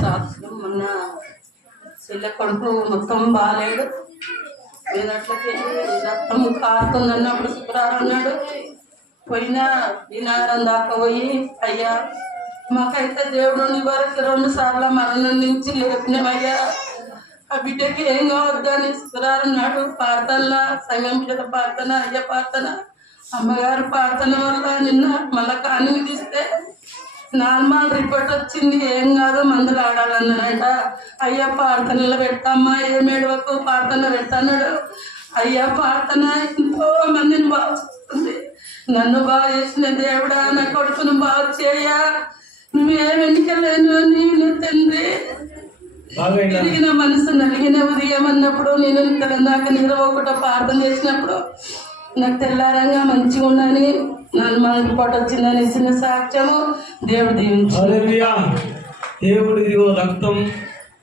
సాక్షులు మొన్న చెల్లె కొడుకు మొత్తం బాగాలేడు, వేదట్లకి రక్తం కారుతుంది అన్నప్పుడు శుక్రవారం అన్నాడు. పోయినా దినారం దాకా పోయి అయ్యా మాకైతే దేవుడు వరకు 2 సార్లు మరణం నుంచి లేపినవయ్యా, ఆ బిడ్డకి ఏం కావద్దని శుక్రవారం నాడు ప్రార్థనలా సంఘం బిడ్డల ప్రార్థన, అయ్య ప్రార్థన, అమ్మగారు ప్రార్థన వల్ల నిన్న మళ్ళా కానుక తీస్తే నార్మల్ రిపోర్ట్ వచ్చింది, ఏం కాదు మందులు ఆడాలన్నారట. అయ్యా ప్రార్థనలో పెడతామ్మా, ఏమేడవకు ప్రార్థన పెడతాన్నాడు. అయ్యా ప్రార్థన ఎంతో మందిని బాగా చూస్తుంది. నన్ను బాగా చేసిన దేవుడా, నా కొడుకును బాగా చేయా, నువ్వేమెన్నికలేను నేను తండ్రి. తిరిగిన మనసు నలిగిన ఉదయం అన్నప్పుడు నేను ఇక్కడ దాకా నిద్రపోకుండా ప్రార్థన చేసినప్పుడు నాకు తెల్లారంగా మంచిగా ఉండని మనకి పొట్ట వచ్చిందని చిన్న సాక్ష్యము దేవుడు దీవించాడు. దేవుడు ఇదిగో రక్తం,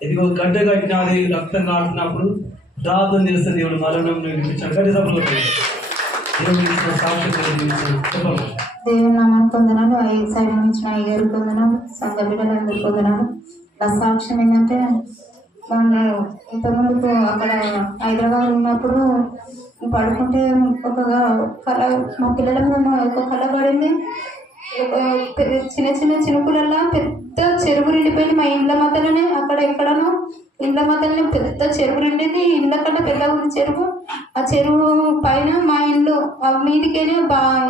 ఇదిగో గడ్డ కట్టినది, రక్తం కాటున్నప్పుడు ప్రార్థన చేస్తే దేవుడు మరణం నిర్మించాడు. గడ్డ సభలో దేవుడు ఇచ్చిన సాక్ష్యం దేవుని నామాన్ని పొందనాలు, సైడ్ నుంచి అయ్యగారు పొందనాలు, సంఘ బిడ్డలందరూ పొందనాలు. ఆ సాక్ష్యం ఏంటంటే మొన్న ఇంతకుముందు అక్కడ హైదరాబాద్ ఉన్నప్పుడు పడుకుంటే ఒక కళ, మా పిల్లల మీద ఒక కళ పడింది. చిన్న చిన్న చినుకులల్లా పెద్ద చెరువు నిండిపోయింది మా ఇండ్ల మధ్యలోనే. అక్కడ ఎక్కడనో ఇండ్ల మధ్యలోనే పెద్ద చెరువు నిండింది. ఇండ్ల కన్నా పెద్దగా ఉంది చెరువు. ఆ చెరువు పైన మా ఇండ్లు మీదికేనే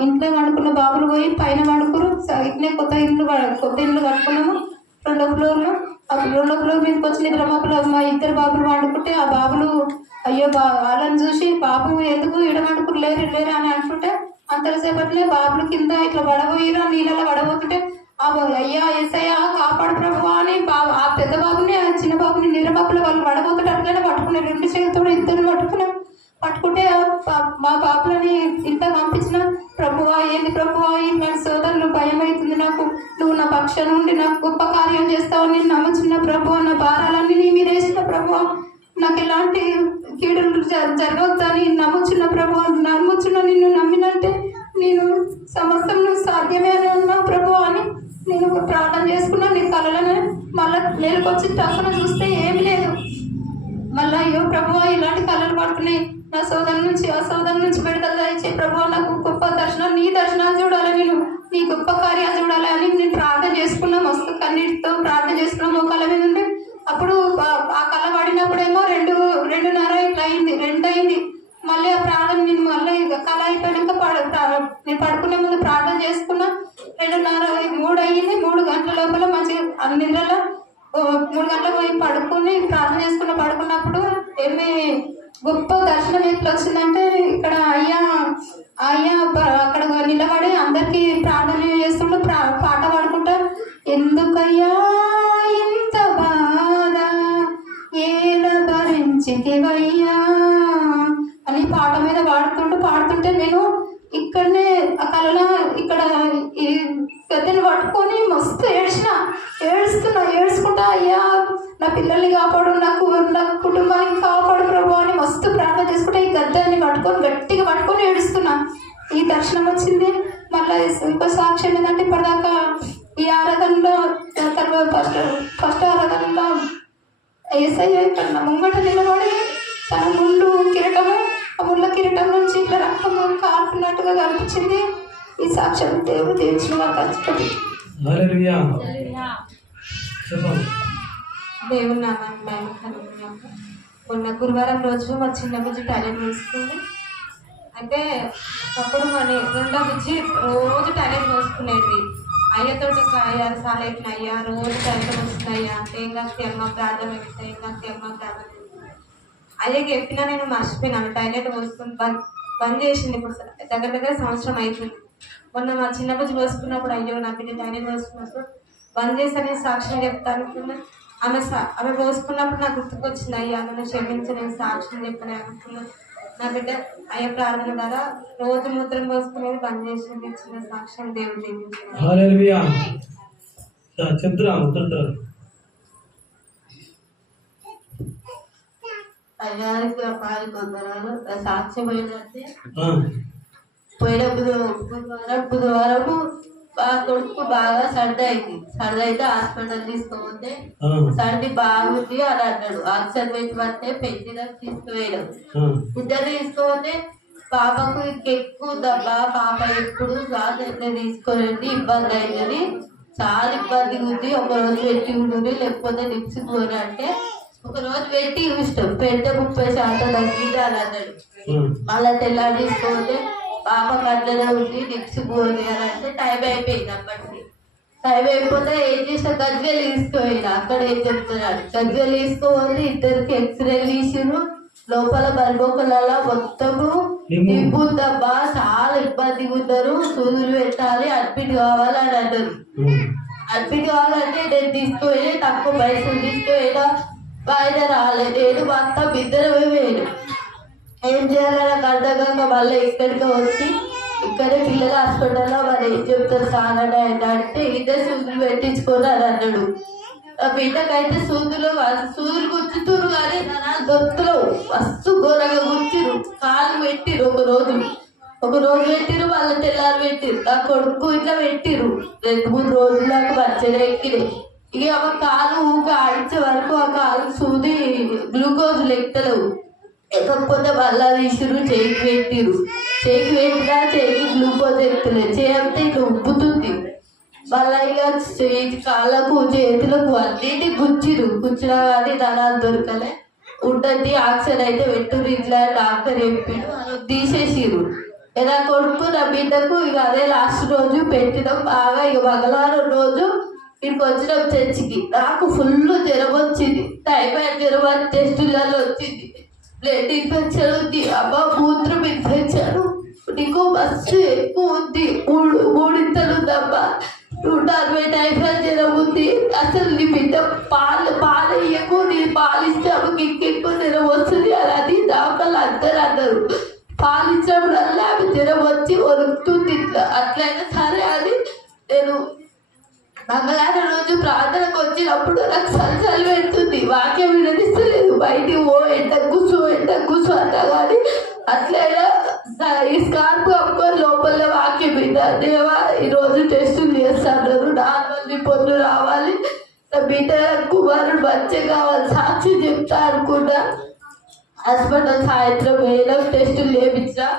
ఇంట్లో వండుకున్న బాబులు పోయి పైన వండుకురు. ఇట్లే కొత్త ఇల్లు కట్టుకున్నాము 2వ ఫ్లోర్లో. ఆ 2వ ఫ్లోర్ మీదకి వచ్చి నిద్ర బాబులు, మా 2 బాబులు వండుకుంటే ఆ బాబులు అయ్యో వాళ్ళని చూసి బాబు ఎందుకు ఈడ వండుకురు లేరు అని అంటుంటే అంతసేపట్లే బాబులు కింద ఇట్లా వడబోయిరు, నీళ్ళలో వడబోతుంటే అయ్యా ఎస్ఐయా కాపాడు ప్రభు అని ఆ పెద్ద బాబుని ఆ చిన్న బాబుని నిద్ర బాబులు వాళ్ళు వడబోతుంటే అట్లనే పట్టుకున్నారు. 2 చేతులతో ఇద్దరిని పట్టుకుంటే మా బాబులని ఇంట్లో పంపించిన. ప్రభువా ఏంది ప్రభువా, ఇట్లాంటి సోదరులు భయం అవుతుంది నాకు, నువ్వు నా పక్షం నుండి నాకు గొప్ప కార్యం చేస్తావు, నేను నమ్ముచున్న ప్రభువా, నా భారాలన్నీ నీ మీద వేసిన ప్రభువా, నాకు ఎలాంటి కీడులు జరగవద్దని నమ్ముచున్న ప్రభువా, నిన్ను నమ్మినంటే నేను సమస్తం నువ్వు సాధ్యమే అని ఉన్నా ప్రభువా అని నేను ప్రార్థన చేసుకున్నా. నీ కళలను మళ్ళీ మేలుకొచ్చి తక్కువ చూస్తే ఏమి లేదు. మళ్ళీ అయ్యో ప్రభువా ఇలాంటి కళలు పడుతున్నాయి, నా సోదరు నుంచి ఆ సోదరు నుంచి విడుదల ఇచ్చే ప్రభువా, నాకు గొప్ప దర్శనం, నీ దర్శనాలు చూడాలి, నేను నీ గొప్ప కార్యాలు చూడాలి అని నేను ప్రార్థన చేసుకున్నా. మస్తు కన్నీటితో ప్రార్థన చేసుకున్నాం. ఒక కళ మీద ఉంటే అప్పుడు ఆ కళ పడినప్పుడేమో 2:30 ఇట్లా అయింది, 2 అయింది. మళ్ళీ ఆ ప్రార్థన నేను మళ్ళీ కళ అయిపోయాక నేను పడుకునే ముందు ప్రార్థన చేసుకున్నా. 2:30 3 అయ్యింది. 3 గంటల లోపల మంచిగా నిద్రలో 3 గంటలకు పోయి పడుకుని ప్రార్థన చేసుకున్న. పడుకున్నప్పుడు ఏమి గొప్ప దర్శనం ఎట్లా వచ్చిందంటే ఇక్కడ అయ్యా అక్కడ నిలబడి అందరికి ప్రార్థన చేస్తుంటే పాట పాడుకుంటా, ఎందుకయ్యా ఇంత బాధ ఏల భరించితివయ్యా అని పాట మీద పాడుతుంటే నేను ఇక్కడనే ఆ కళలో ఇక్కడ ఈ గద్దెని పట్టుకొని మస్తు ఏడుచుకుంటా అయ్యా నా పిల్లల్ని కాపాడు, నా కుటుంబానికి కాపాడు ప్రభు అని మస్తు ప్రార్థన చేసుకుంటా ఈ గద్దెని గట్టిగా పట్టుకొని ఏడుస్తున్నా. ఈ దర్శనం వచ్చింది. మళ్ళీ ఇంకో సాక్ష్యం ఏంటంటే ఇప్పటిదాకా ఈ ఆరాధనలో తర్వాత ఫస్ట్ ఆరాధనలో ఏసయ్య ఇక్కడ నా ముంగట నిలబడి తన ముళ్ళు కిరీటము, ఆ ముళ్ళ కిరీటం నుంచి ఇట్లా రక్తము కారుతున్నట్టుగా కనిపించింది. ఈ సాక్ష్యం దేవుడు తీర్చిన మాకు ఖచ్చితంగా దేవుని నామాన్ని మొన్న గురువారం రోజు మా చిన్న బుజ్జి టాయిలెట్ వేసుకుంది. అయితే అప్పుడు మన 2వ బుజ్జి రోజు టాయిలెట్ వేసుకునేది. అయ్యతోటి ఒక 5-6 సార్లు అయిపోయిన అయ్యా రోజు టాయిలెట్ వస్తున్నాయ్యా అంటే ఇంకా అమ్మ ప్రార్థన పెడతాయి, ఇంకా అమ్మ ప్రార్థన అయ్యకి చెప్పినా నేను మర్చిపోయినాను. టాయిలెట్ పోసుకుని బంద్ చేసింది. ఇప్పుడు దగ్గర సంవత్సరం అవుతుంది. మొన్న మా చిన్న బుజ్జి పోసుకున్నప్పుడు అయ్యో నా బిడ్డ టాయిలెట్ పోసుకున్నప్పుడు బంద్ చేసి సాక్ష్యం చెప్తాను అనుకున్నా. ఆమె పోసుకున్నప్పుడు నాకు గుర్తుకొచ్చింది, అయ్యా నన్ను క్షమించి నేను సాక్ష్యం చెప్పని అనుకున్నాను. నా బిడ్డ అయ్యే ప్రార్థన ద్వారా రోజు మూత్రం పోసుకునేది బంద్ చేసింది. చిన్న సాక్ష్యం దేవుడు అయ్యారికి అపాయానికి వందనాలు. సాక్ష్యం ఏంటంటే పోయిన బుధవారము కొడుకు బాగా సర్ది అయింది. సర్ది అయితే హాస్పిటల్ తీసుకోపోతే ఆ, సర్ది బాగుంది అని అన్నాడు. ఆక్సిజన్ పెట్టమంటే పెట్టినాక తీసుకువేయడం. ఇద్దరు తీసుకోపోతే పాపకు ఇంకెక్కువ దబ్బా, పాప ఎప్పుడు శ్వాస ఎట్లా తీసుకోరండి, ఇబ్బంది అవుతుంది, చాలా ఇబ్బందిగా ఉంది, ఒక రోజు పెట్టి ఉంటుంది లేకపోతే నిప్సిపోరు అంటే ఒక రోజు పెట్టి ఇష్టం పెడితే 30% తగ్గింది అని అన్నాడు. మళ్ళా తెల్లారి తీసుకోతే పాప కట్లనే ఉంది నిప్సిపోరు అని అంటే టైం అయిపోయింది. అప్పటికి టైం అయిపోతే ఏం చేసిన గజ్వేలు తీసుకోపోయినా. అక్కడ ఏం చెప్తున్నాడు, గజ్వేలు తీసుకోవాలి, ఇద్దరికి ఎక్స్రే తీసిరు, లోపల బల్బొకలలో మొత్తము నింపుద్దబ్బా, చాలా ఇబ్బందిగా ఉన్నారు, సూదులు పెట్టాలి, అడ్మిట్ కావాలి అని అన్నారు. అడ్మిట్ కావాలంటే నేను తీసుకుపోయి తక్కువ పైసలు తీసుకుపోయినా వాయిదా రాలేదు. నేను మొత్తం ఇద్దరు వేయను, ఏం చేయాలి నాకు అర్థంగా మళ్ళీ ఇక్కడికి వచ్చి ఇక్కడే పిల్లల హాస్పిటల్లో వాళ్ళు ఏం చెప్తారు సానడా అంటే ఇద్దరు సూదులు పెట్టించుకొని అని అన్నాడు. ఆ బిడ్డకైతే సూదులు గుచ్చుతురు కానీ నా దొత్తులు మస్తు ఘోరంగా గుచ్చిరు, కాలు పెట్టిరు, ఒక రోజు పెట్టిరు, వాళ్ళ తెల్లారు పెట్టిరు. నా కొడుకు ఇట్లా పెట్టిరు 2-3 రోజుల దాకా మంచిగా ఎక్కినాయి. ఇక ఒక కాలు ఊగా ఆడించే వరకు ఆ కాలు సూది గ్లూకోజ్ లెక్కలేవు, ఎక్కకపోతే మళ్ళా తీసిరు, చేయికి పెట్టిరు, చేయికి పెట్టినా చేయికి గ్లూకోజ్ ఎక్కలేదు, చేయంటే ఇట్లా ఉబ్బుతుంది. మళ్ళా ఇక కాళ్ళకు చేతులకు అన్నిటి గుచ్చినా కానీ ధనాలు దొరకలే. ఉంటుంది ఆక్సిజన్ అయితే పెట్టురు, ఇట్లా డాక్టర్ చెప్పిండు, తీసేసిరు. నా కొడుకు నా బిడ్డకు ఇక అదే లాస్ట్ రోజు పెట్టినాం. బాగా ఇక మంగళవారం రోజు ఇక్కడికి వచ్చినాం చర్చికి. నాకు ఫుల్ జ్వరం వచ్చింది, టైఫాయిడ్ జ్వరం అని టెస్టులలో వచ్చింది, బ్లడ్ ఇన్ఫెక్షన్ ఉంది, అమ్మ మూత్రం ఇన్ఫెక్షన్ నీకు మస్తు ఎక్కువ ఉంది, 3 ఉందమ్మా, 140 టైఫాయిడ్ జ్వరం ఉంది, అసలు నీ బిడ్డ పాలు ఎక్కువ, నీ పాలు ఇస్తే ఆమెకి ఇంకెక్కువ జ్వరం వస్తుంది అని డాక్టర్లు అందరూ అన్నారు. పాలు ఇచ్చినప్పుడల్లా ఆమె జ్వరం వచ్చి వరుకుతుంది. అట్లయినా సరే అని నేను మంగళవారం రోజు ప్రార్థనకు వచ్చినప్పుడు నాకు సలసలు పెడుతుంది, వాక్యం వినదిస్తలేదు, బయటికి ఎంట కూర్చో అంటా కానీ అట్లయినా ఈ స్కార్ప్ కప్పుకొని లోపల వాక్యం విన్నా. దేవా ఈరోజు టెస్టులు చేస్తాను, 4 రిపోర్ట్లు రావాలి, నా బిడ్డ కుమారుడు మంచిగా కావాలి, సాక్షి చెప్తా అనుకున్నా. హాస్పిటల్ సాయంత్రం వేరే టెస్టులు చేయించా,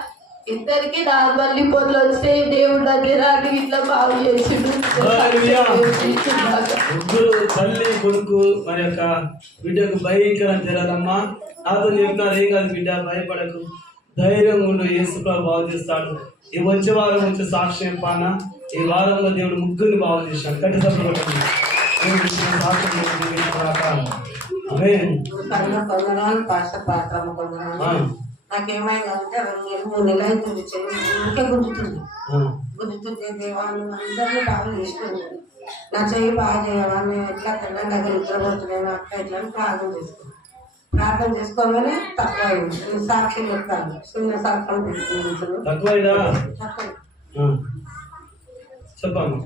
ఇద్దరికి 4 రిపోర్ట్లు వచ్చాయి. దేవుడు దగ్గర ఇట్లా బాగు చేసిండు. తల్లి కొడుకు మరి యొక్క బిడ్డకు భయంకరం జరగదమ్మా, నాతో చెప్తారు ఏం కాదు బిడ్డ భయపడకు, ధైర్యంగా ఉండు, యేసు ప్రభు బాగు చేస్తాడు. ఈ వచ్చే వారం వచ్చే సాక్ష్యం పాన ఈ వారంలో దేవుడు 3 బాగు చేశాడు. కట్టి సభ్యులు నాకేమైందంటే 2-3 నెలలు అవుతుంది, చెయ్యి గుర్తుంది దేవాన్ని అందరినీ బాగా చేసుకుంది. నా చెయ్యి బాగా చేయవాన్ని ఎట్లా తిన్నా దగ్గర నిద్రపోతున్నాను అక్క ఇట్లా ప్రార్థన చేసుకోగానే తక్కువ అయింది. సాక్షి చెప్తాను, చిన్న సాక్షం పెట్టుకుంటున్నాను. చెప్పమ్మా.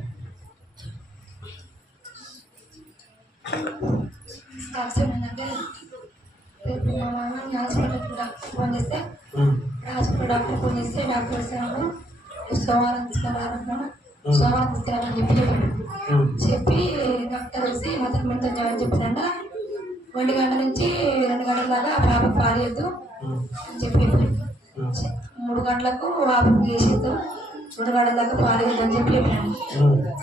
సాక్ష్యం ఏంటంటే రేపు మా మామని హాస్పిటల్కి డాక్టర్ ఫోన్ చేస్తే డాక్టర్ ఫోన్ చేస్తే డాక్టర్ వచ్చాను సోమవారం తీసుకురామని చెప్పి డాక్టర్ వచ్చి మొదటి మంది జాయిన్ చెప్పారంట. 1 గంట నుంచి 2 గంటల దాకా పాప పాలేదు అని చెప్పి 3 గంటలకు పాపకు వేసేద్దు, 2 గంటల దాకా పాలేదు అని చెప్పి చెప్పాను.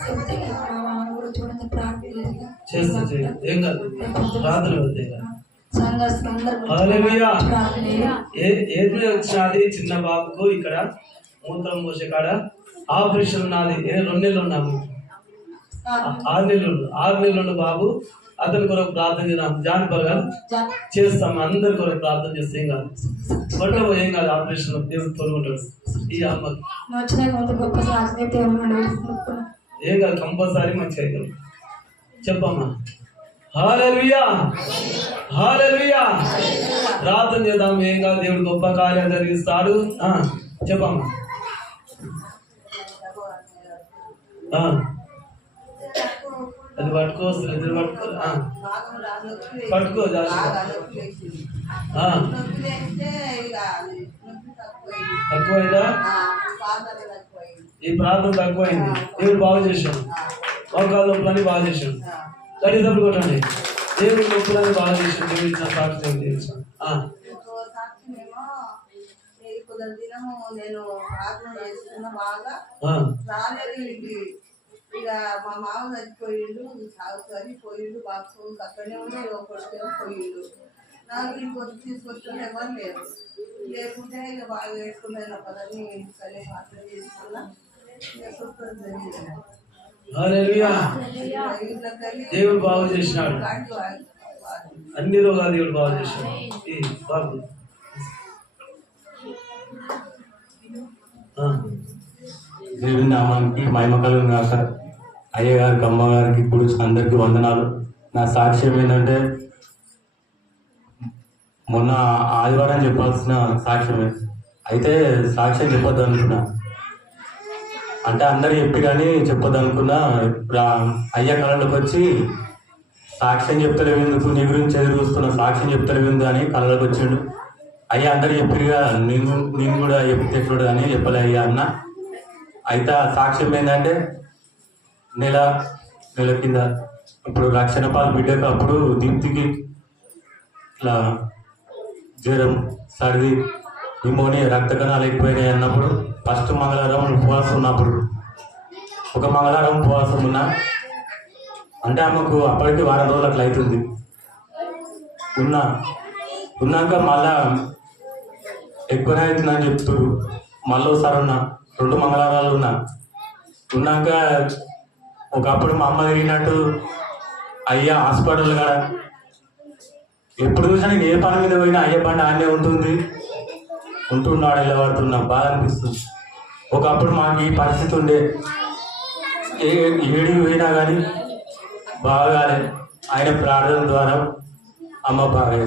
చెప్తే మా మామ కూడా చూడండి ప్రార్థన వచ్చినది చిన్న బాబుకు ఇక్కడ మూత్రం పోసే కాడ ఆపరేషన్ ఉన్నది. 2 నెలలు ఉన్నాము, 6 నెలలు బాబు. అతని కొరకు ప్రార్థన చేద్దాం, జానపరగా చేస్తాం, అందరి కొరకు ప్రార్థన చేస్తే ఏం కాదు, పట్టబో ఏం కాదు, ఆపరేషన్ దేవుడు తోడుకుంటాడు. ఈ అమ్మకి ఏం కాదు, కంపల్సరీ మంచిగా అవుతాం. చెప్పమ్మా. హల్లెలూయా, హల్లెలూయా. ప్రార్థన చేద్దాం, ఏం కాదు, దేవుడు గొప్ప కార్యాలు జరిగిస్తాడు. చెప్పమ్మా. అది పట్టుకో, ఇద్దరు పట్టుకో, పట్టుకో తక్కువైందా? ఈ ప్రార్థన తక్కువైంది, దేవుడు బాగు చేశాడు. మోకాళ్ళ నొప్పులని బాగా చేశాడు. తల్లిదండ్రులు కొట్టండి. దేవుడు నొప్పులని బాగా చేశాడు. దేవుడు ఇచ్చిన సాక్షి చేశాడు. దినము నేను ప్రార్థన చేస్తున్నా బాగా రాలేదు ఇంటికి. ఇక మా మామ చచ్చిపోయిండు, చనిపోయిండు, బాత్రూమ్ అక్కడనే ఉండి ఒకటికేమో పోయిండు. నాకు ఇంకొచ్చి తీసుకొచ్చుకొని ఎవరు లేరు. లేకుంటే ఇక బాగా వేసుకున్నాను పదని సరే అట్లా చేసుకున్నా. దేవుడు బాగు చేసినాడు. అన్ని రోగాలు దేవుడు బాగు చేసినాడు. బాబు దేవుని నామానికి మహిమ కలుగును గాక. అయ్య గారికి, అమ్మగారికి, గురువు అందరికీ వందనాలు. నా సాక్ష్యం ఏంటంటే మొన్న ఆదివారం చెప్పాల్సిన సాక్ష్యమే, అయితే సాక్ష్యం చెప్పొద్దు అనుకున్నా. అంటే అందరు చెప్పి కానీ చెప్పొద్దు అనుకున్నా. అయ్య కళలోకి వచ్చి సాక్ష్యం చెప్తలేవు ఎందుకు, నీ గురించి ఎదురు చూస్తున్నా, సాక్ష్యం చెప్తలేవు ఎందుకు అని కళలోకి వచ్చిండు. అయ్యా అందరు చెప్పిగా నేను కూడా చెప్తే చూడు అని చెప్పలే అయ్యా అన్న. అయితే ఆ సాక్ష్యం ఏంటంటే నెల కింద ఇప్పుడు రక్షణ పాలు బిడ్డకు అప్పుడు దీప్తికి ఇట్లా జ్వరం, సర్ది, నిమోనియా, రక్త కణాలు ఎక్కువైనాయి అన్నప్పుడు ఫస్ట్ మంగళవారం ఉపవాసం ఉన్నప్పుడు ఒక మంగళవారం ఉపవాసం ఉన్నా. అంటే ఆమెకు అప్పటికి వారం రోజులు అట్లా అవుతుంది. ఉన్నాక మళ్ళా ఎక్కువనే అవుతుందని చెప్తున్నారు. మళ్ళీ ఒకసారి ఉన్నా, 2 మంగళవారాలు ఉన్నాక ఒకప్పుడు మా అమ్మ తిరిగినట్టు అయ్యా హాస్పిటల్ కాడ ఎప్పుడు చూసినా నేను ఏ పని మీద పోయినా అయ్యే బండి ఆనే ఉంటున్నాడు ఇలా పడుతున్నా, బాగా అనిపిస్తుంది. ఒకప్పుడు మాకు ఈ పరిస్థితి ఉండే, ఏడికి పోయినా కానీ బాగాలే. ఆయన ప్రార్థన ద్వారా అమ్మ బాగా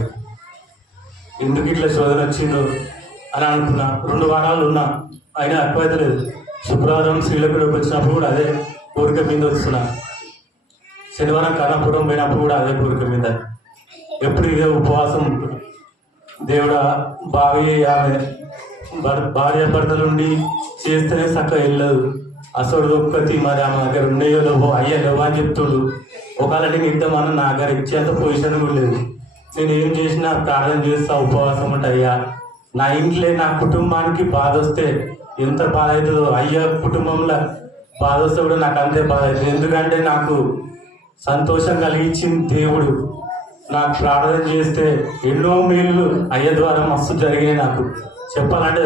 ఎందుకు ఇట్లా శోధన వచ్చిందో అని అనుకున్నా. 2 వారాలు ఉన్నా, అయినా ఎక్కువైతే లేదు. శుక్రవారం శ్రీలంకలోకి వచ్చినప్పుడు కూడా అదే కోరిక మీద వస్తున్నా. శనివారం కర్ణాపురం పోయినప్పుడు కూడా అదే కోరిక మీద. ఎప్పుడు ఇదే ఉపవాసం. దేవుడా బాగా ఆమె భార్య భర్తలుండి చేస్తేనే చక్కగా వెళ్ళదు. అసలు ఒక్కటి మరి ఆమె దగ్గర ఉన్నాయో లేవో అయ్యా లేవో అని చెప్తుడు. ఒకవేళ నేను ఇద్దామని నా దగ్గర ఇచ్చేంత పొజిషన్ కూడా లేదు. నేను ఏం చేసినా ప్రార్థన చేస్తా, ఉపవాసం అంటే అయ్యా నా ఇంట్లో నా కుటుంబానికి బాధ వస్తే ఎంత బాధ అవుతుందో, అయ్యా కుటుంబంలో బాధ వస్తే కూడా నాకు అంతే బాధ అవుతుంది. ఎందుకంటే నాకు సంతోషం కలిగించింది దేవుడు. నాకు ప్రార్థన చేస్తే ఎన్నో మేలు అయ్య ద్వారా మస్తు జరిగినాయి. నాకు చెప్పాలంటే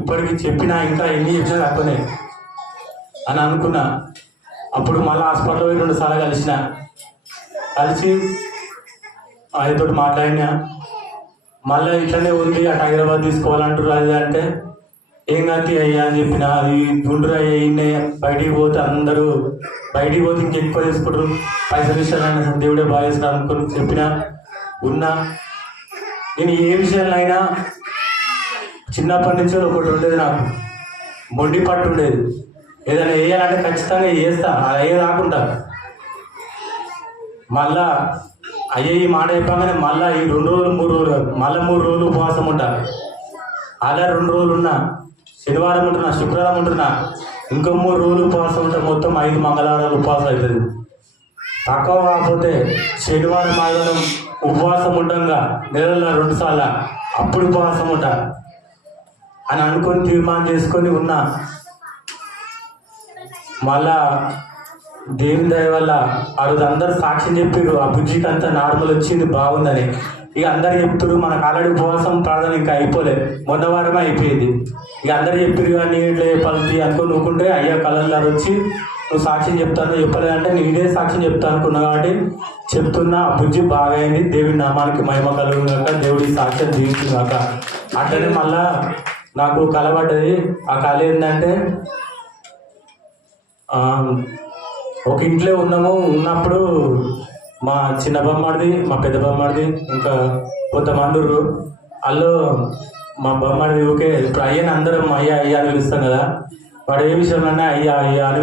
ఇప్పటికి చెప్పినా ఇంకా ఎన్ని చెప్పినా తక్కువనే అని అనుకున్నా. అప్పుడు మళ్ళీ హాస్పిటల్లో పోయి 2 సార్లు కలిసి ఆయనతో మాట్లాడినా. మళ్ళీ ఇట్లనే ఉంది, అటు హైదరాబాద్ తీసుకోవాలంటారు అది అంటే ఏం కాదు అయ్యా అని చెప్పిన. ఈ గుండ్రు అయ్యి బయటికి పోతే అందరూ బయటికి పోతే ఇంకెక్కువ తీసుకుంటారు, పైసలు ఇస్తారని దేవుడే బాగా చేస్తారు అనుకుని చెప్పిన ఉన్నా. నేను ఏ విషయంలో అయినా చిన్నప్పటి నుంచి ఒకటి ఉండేది, నాకు మొండి పట్టు ఉండేది. ఏదైనా వేయాలంటే ఖచ్చితంగా చేస్తా, అది అయ్యే రాకుండా. మళ్ళా అయ్యే ఈ మాట చెప్పగానే మళ్ళీ ఈ 2 రోజులు 3 రోజులు కాదు, మళ్ళీ 3 రోజులు ఉపవాసం ఉంటా. అలా 2 రోజులు ఉన్నా, శనివారం ఉంటున్నా, శుక్రవారం ఉంటున్నా, ఇంకో 3 రోజులు ఉపవాసం ఉంటా. మొత్తం 5 మంగళవారాలు ఉపవాసం అవుతుంది. తక్కువ కాకపోతే శనివారం ఆదివారం ఉపవాసం ఉండగా నెలలో 2 సార్లు అప్పుడు ఉపవాసం ఉంటా అని అనుకొని తీర్మానం చేసుకొని ఉన్నా. మళ్ళా దేవుని దయ వల్ల ఆ రోజు అందరు సాక్ష్యం చెప్పారు, ఆ బుజ్జికి అంతా నార్మల్ వచ్చింది, బాగుందని. ఇక అందరు చెప్తారు, మనకు ఆల్రెడీ ఉపవాసం ప్రార్థన ఇంకా అయిపోలేదు, మొన్న వారమే అయిపోయింది. ఇక అందరు చెప్పారు కానీ ఇట్లా చెప్పాలి అనుకుని నువ్వుకుంటే అయ్యా కళల్లో వచ్చి నువ్వు సాక్ష్యం చెప్తాను చెప్పలేదంటే నేనే సాక్ష్యం చెప్తాను అనుకున్నా. కాబట్టి చెప్తున్నా, బుజ్జి బాగా అయింది. దేవుడి నామానికి మహిమ కలుగును కాక, దేవుడి సాక్ష్యం జీవించు కాక. అట్లనే మళ్ళా నాకు కళ పడ్డది. ఆ కళ ఏంటంటే ఒక ఇంట్లో ఉన్నప్పుడు మా చిన్న బొమ్మడిది, మా పెద్ద బొమ్మడిది, ఇంకా కొంతమంది వాళ్ళు మా బొమ్మడిది ఊకే ఇప్పుడు అయ్యని అందరం అయ్యా అయ్యా అని పిలుస్తాం కదా. వాడు ఏ విషయంలోనే అయ్యా అయ్యా అని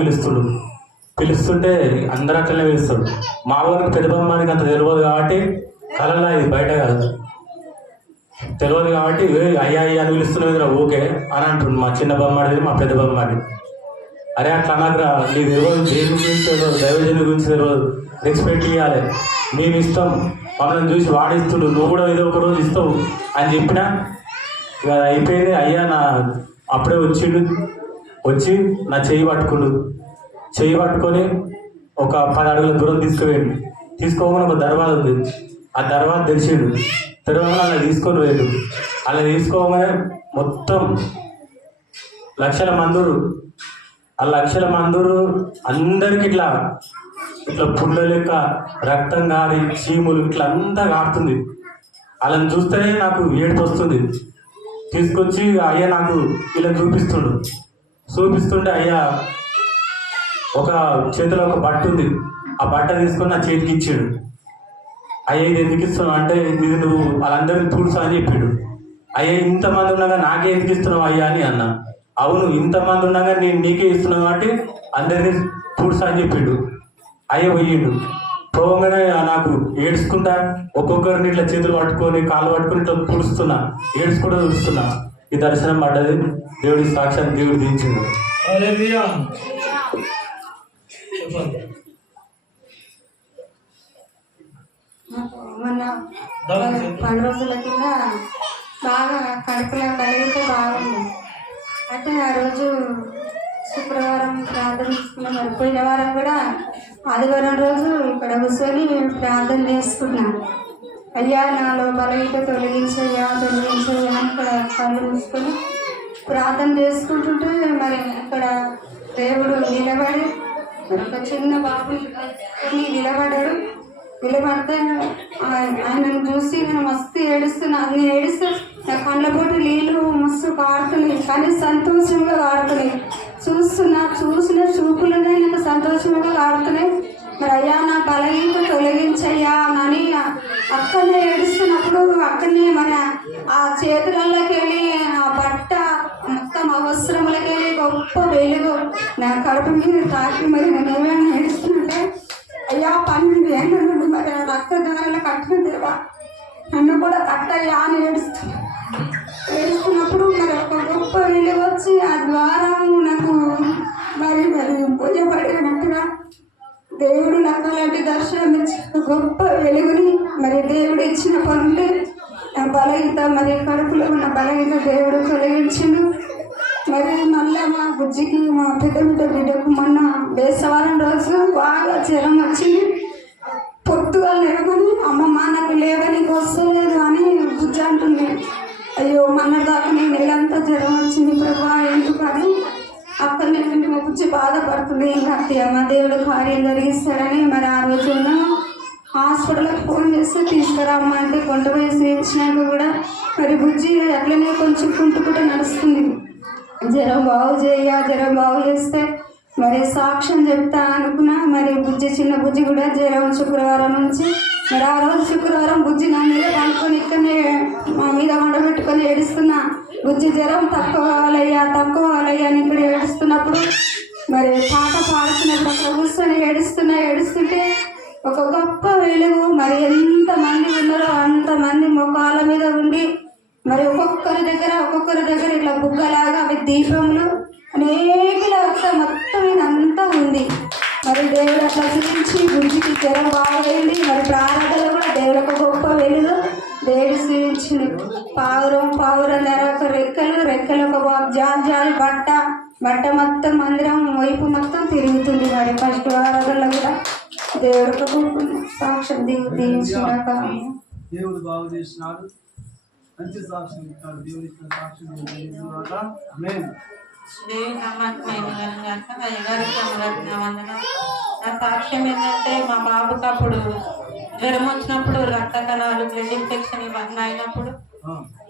పిలుస్తుంటే అందరూ అట్లనే పిలుస్తాడు. మా ఊరికి పెద్ద బొమ్మడికి అంత తెలియదు కాబట్టి కళలో ఇది బయట కాదు తెలియదు కాబట్టి అయ్యా అయ్యా అని పిలుస్తున్నాయి ఓకే అని అంటుండు మా చిన్న బొమ్మడిది, మా పెద్ద బొమ్మడిది. అరే అట్లా అనకురా, నీ తెలియదు, దేని గురించి తెలియదు, దైవజనుల గురించి తెలియదు, రెస్పెక్ట్ ఇవ్వాలి, మేము ఇస్తాం, మమ్మల్ని చూసి వాడిస్తుడు, నువ్వు కూడా ఏదో ఒక రోజు ఇస్తావు అని చెప్పినా ఇక అయిపోయింది. అయ్యా నా అప్పుడే వచ్చి నా చెయ్యి పట్టుకొని ఒక 10 అడుగుల దూరం తీసుకోమని ఒక దర్వాజ ఉంది, ఆ దర్వాజ తెరవగానే అలా తీసుకొని పోయాడు. అలా తీసుకోగానే మొత్తం లక్షల మందురు అందరికి ఇట్లా పుల్ల లెక్క రక్తం గారి చీములు ఇట్లా అంతా కారుతుంది. వాళ్ళని చూస్తేనే నాకు ఏడుపు వస్తుంది. తీసుకొచ్చి అయ్యా నాకు ఇలా చూపిస్తుంటే అయ్యా ఒక చేతిలో ఒక బట్ట ఉంది, ఆ బట్ట తీసుకొని నా చేతికి ఇచ్చాడు. అయ్యా ఇది ఎందుకు ఇస్తున్నావు అంటే, ఇది నువ్వు వాళ్ళందరినీ తుడుచు అని చెప్పాడు. అయ్యా ఇంతమంది ఉండగా నాకే ఎందుకు ఇస్తున్నావు అయ్యా అని అన్నా. అవును, ఇంతమంది ఉండగా నేను నీకే ఇస్తున్నావు కాబట్టి అందరినీ తుడుచు అని చెప్పిండు. అయ్యా పోయిండు. పోగానే నాకు ఏడ్చుకుంటా ఒక్కొక్కరిని ఇట్లా చేతులు పట్టుకొని కాళ్ళు పట్టుకొని ఇట్లా తుడుస్తున్నా. ఈ దర్శనం పడ్డది. దేవుడి సాక్షాత్ దేవుడు దించిండు. హల్లెలూయా. చెప్పండి. మొన్న 10 రోజుల కింద బాగా కడుపులో కలిగితే బాగుంది. అయితే ఆ రోజు శుక్రవారం ప్రార్థన చేసుకున్నాం. పోయిన వారం కూడా ఆదివారం రోజు ఇక్కడ కూర్చొని ప్రార్థన చేసుకున్నాను. అయ్యా నాలో బలహీనత తొలగించయ్యా అని ఇక్కడ కళ్ళు మూసుకొని ప్రార్థన చేసుకుంటుంటే మరి అక్కడ దేవుడు నిలబడి ఒక చిన్న బాబుని నిలబడ్డాడు. నిలబడితే ఆయనను చూసి నేను మస్తు ఏడుస్తున్నాను. నేను ఏడిస్తే నా కళ్ళ పోటీ నీళ్ళు మస్తు కారుతున్నాయి, కానీ సంతోషంగా కారుతున్నాయి. చూసిన చూపులనే నాకు సంతోషంగా కారుతున్నాయి. మరి అయ్యా నా బలహీనత తొలగించయ్యా అని అక్కడనే ఏడుస్తున్నప్పుడు అక్కడనే మన ఆ చేతులలోకి వెళ్ళి ఆ బట్ట మొత్తం అవసరములకి వెళ్ళి గొప్ప వెలుగు నా కడుపు మీద తాకి మరి నేను ఏమైనా ఏడుస్తుంటే, అయ్యా 12 ఏళ్ళ నుండి మరి ఆ రక్తదారాలు కట్టిన దేవా నన్ను కూడా కట్టయ్యా అని ఏడుస్తున్నప్పుడు మరి ఒక గొప్ప వెలుగు వచ్చి ఆ ద్వారము నాకు మరి భుజపడినట్టుగా దేవుడు నాకు అలాంటి దర్శనం ఇచ్చి గొప్ప వెలుగుని మరి దేవుడు ఇచ్చిన పనులు నా బలహీనత మరి కడుపులో ఉన్న బలహీనత దేవుడు తొలగించిండు. మరి మళ్ళీ మా బుజ్జికి మా బిడ్డకు మొన్న బేసవారం రోజు బాగా జ్వరం వచ్చింది. పొద్దుగా లేవని అమ్మమ్మ నాకు లేవనికి వస్తలేదు అని బుజ్జి అంటుంది. అయ్యో మొన్న దాకా నేను నెలంతా జ్వరం వచ్చింది ప్రభా ఎందుకని అక్కడ నేను మా బుజ్జి బాధపడుతుంది. ఇంకా అమ్మ దేవుడు కార్యం జరిగిస్తాడని మరి ఆ రోజు హాస్పిటల్కి ఫోన్ చేస్తే తీసుకురామ్మా అంటే కొంట వేసి ఇచ్చినాక కూడా మరి బుజ్జి అట్లనే కొంచెం కుంటుకుంటూ నడుస్తుంది. జ్వరం బాగు చేస్తే మరి సాక్ష్యం చెప్తా అనుకున్నా. మరి చిన్న బుజ్జి కూడా జ్వరం శుక్రవారం నుంచి మరి ఆ రోజు శుక్రవారం బుజ్జి నా మీద పడుకొని ఇక్కడనే మా మీద వండబెట్టుకొని ఏడుస్తున్నా. బుజ్జి జ్వరం తక్కువ కావాలయ్యా అని ఇక్కడ ఏడుస్తున్నప్పుడు మరి పాట పాడుతున్నప్పుడు అక్కడ కూర్చొని ఏడుస్తుంటే ఒక గొప్ప వెలుగు మరి ఎంతమంది ఉన్నారో అంతమంది ముఖాల మీద ఉండి మరి ఒక్కొక్కరి దగ్గర ఇట్లా బుగ్గలాగా అవి దీపములు అనేకల మొత్తం ఇదంతా ఉంది. మరి దేవుడు అట్లా చూపించి బుజ్జికి జ్వరం బాగైంది. మరి ప్రారంభంలో కూడా దేవుడు ఒక గొప్ప వెలుగు దేవుడు చూపించింది. పావురం ధర ఒక రెక్కలు ఒక జాలి బట్ట మొత్తం మందిరం వైపు మొత్తం తిరుగుతుంది. మరి ఫస్ట్ వారాలలో కూడా దేవుడు ఒక గొప్ప సాక్ష్యం దీవించినాక దేవుడు బాగు చేసినాడు. మంచి సాక్ష్యం ఇస్తాడు. దేవుడు ఇచ్చిన సాక్ష్యం నా సాక్ష్యం ఏంటంటే మా బాబుకి అప్పుడు జ్వరం వచ్చినప్పుడు రక్త కణాలు బ్లడ్ ఇన్ఫెక్షన్ ఇవన్నీ అయినప్పుడు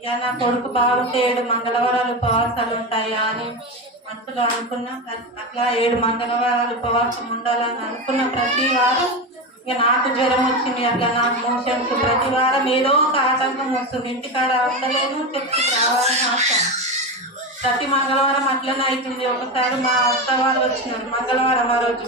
ఇక నా కొడుకు బాగుంటే 7 మంగళవారాలు ఉపవాసాలు ఉంటాయా అని మనసులో అనుకున్నా. అట్లా 7 మంగళవారాలు ఉపవాసం ఉండాలని అనుకున్న ప్రతి వారం ఇక నాకు జ్వరం వచ్చింది. అట్లా నాకు మోషన్స్ ప్రతి వారం ఏదో ఒక ఆటంకం వస్తుంది. ఇంటికాడ ఉండలేను, చెప్పుకి రావాలని ఆశ. ప్రతి మంగళవారం అట్లనే అవుతుంది. ఒకసారి మా అత్త వాళ్ళు వచ్చినారు మంగళవారం ఆ రోజు.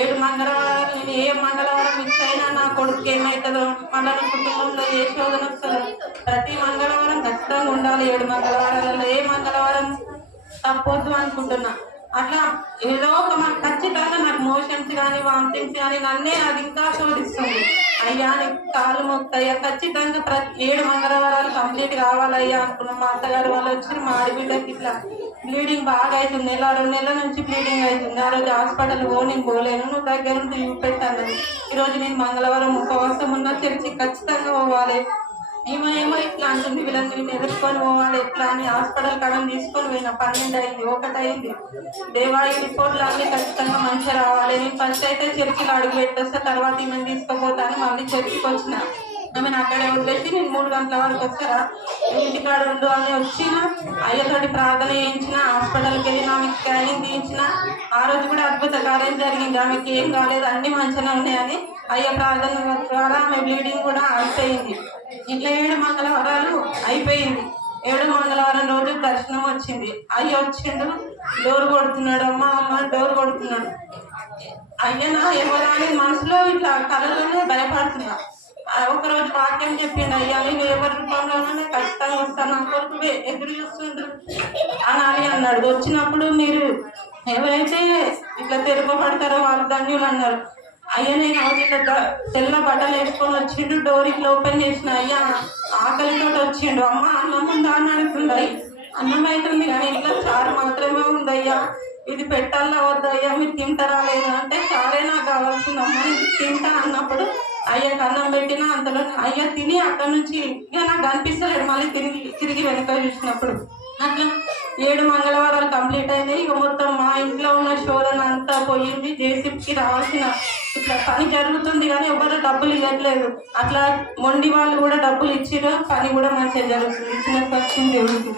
7 మంగళవారాలు నేను ఏ మంగళవారం మిస్ అయినా నా కొడుకు ఏమవుతుందో మళ్ళీ కుటుంబంలో ఏ శోధన వస్తుందో ప్రతి మంగళవారం ఖచ్చితంగా ఉండాలి. 7 మంగళవారాలలో ఏ మంగళవారం తప్పొద్దు అనుకుంటున్నా. అట్లా ఏదో ఒక మనకు ఖచ్చితంగా నాకు మోషన్స్ కానీ వామిటింగ్స్ కానీ నన్నే అది ఇంకా శోధిస్తుంది. అయ్యా నీకు కాలు మొక్తయ్యా, ఖచ్చితంగా 7 మంగళవారాలు కంప్లీట్ కావాలయ్యా అనుకున్నాం. మా అత్తగారు వాళ్ళు వచ్చి మా ఆడబిడ్డకి ఇట్లా బ్లీడింగ్ బాగా అవుతుంది, 2 నెలల నుంచి బ్లీడింగ్ అవుతుంది. ఆ రోజు హాస్పిటల్ నేను పోలేను, నువ్వు దగ్గర ఉంటే చూపెట్టాను. ఈరోజు నేను మంగళవారం ఉపవాసం ఉన్న చర్చి ఖచ్చితంగా పోవాలి. ఏమో ఇట్లా అంటుంది, వీళ్ళని ఎదుర్కొని పోవాలి ఎట్లా అని హాస్పిటల్ కడం తీసుకొని పోయినా. 12 అయింది, 1 అయింది. దేవా ఈ రిపోర్ట్లు అన్నీ ఖచ్చితంగా మంచిగా రావాలి. నేను ఫస్ట్ అయితే చర్చిలో అడుగు పెట్టేస్తా, తర్వాత ఈమెను తీసుకుపోతాను. మళ్ళీ చర్చికి వచ్చిన ఆమెను అక్కడే వదిలేసి నేను 3 గంటల వరకు వస్తారా ఇంటికాడ ఉండు అని వచ్చిన. అయ్యతోటి ప్రార్థన చేయించిన, హాస్పిటల్కి వెళ్ళిన, ఆమెకి స్కానింగ్ తీయించిన. ఆ రోజు కూడా అద్భుత కార్యం జరిగింది, ఆమెకి ఏం కాలేదు, అన్ని మంచిగా ఉన్నాయని అయ్య ప్రార్థన ద్వారా ఆమె బ్లీడింగ్ కూడా అయిపోయింది. ఇట్లా 7 మంగళవారాలు అయిపోయింది. 7 మంగళవారం రోజు దర్శనం వచ్చింది. అయ్య వచ్చిండు, డోర్ కొడుతున్నాడు, అమ్మ డోర్ కొడుతున్నాడు. అయ్య నా ఎవరా అని మనసులో ఇట్లా కళలోనే భయపడుతున్నా. ఒకరోజు వాక్యం చెప్పిండు, అయ్యా నేను ఎవరి రూపంలోనే ఖచ్చితంగా వస్తాను, నా కొరకు ఎదురు చూస్తుండ్రు అని అన్నాడు. వచ్చినప్పుడు మీరు ఎవరైతే ఇట్లా తిరగబడతారో వాళ్ళు ధన్యులు అన్నారు. అయ్యా నేను ఇట్లా తెల్ల బట్టలు వేసుకొని వచ్చిండు, డోర్ ఇట్లా ఓపెన్ చేసిన. అయ్యా ఆకలితో వచ్చిండు, అమ్మ అన్నం ఉందా అని అడుగుతుంది. అన్నం అవుతుంది కానీ ఇంట్లో చారు మాత్రమే ఉందయ్యా, ఇది పెట్టాలా వద్దయ్యా, మీరు తింటారా లేదా అంటే చారే నాకు కావాల్సింది అమ్మ, ఇది తింటా అన్నప్పుడు అయ్యకి అన్నం పెట్టినా. అంతలో అయ్యా తిని అక్కడ నుంచి ఇక నాకు అనిపిస్తలేదు. మళ్ళీ తిరిగి వెనక చూసినప్పుడు అట్లా 7 మంగళవారాలు కంప్లీట్ అయినాయి. ఇక మొత్తం మా ఇంట్లో ఉన్న శోధన అంతా పోయింది. జేసీబీకి రావాల్సిన ఇట్లా పని జరుగుతుంది కానీ ఎవరు డబ్బులు ఇవ్వట్లేదు. అట్లా మొండి వాళ్ళు కూడా డబ్బులు ఇచ్చిరు, పని కూడా మంచిగా జరుగుతుంది. ఇచ్చిన వచ్చింది దేవుడికి.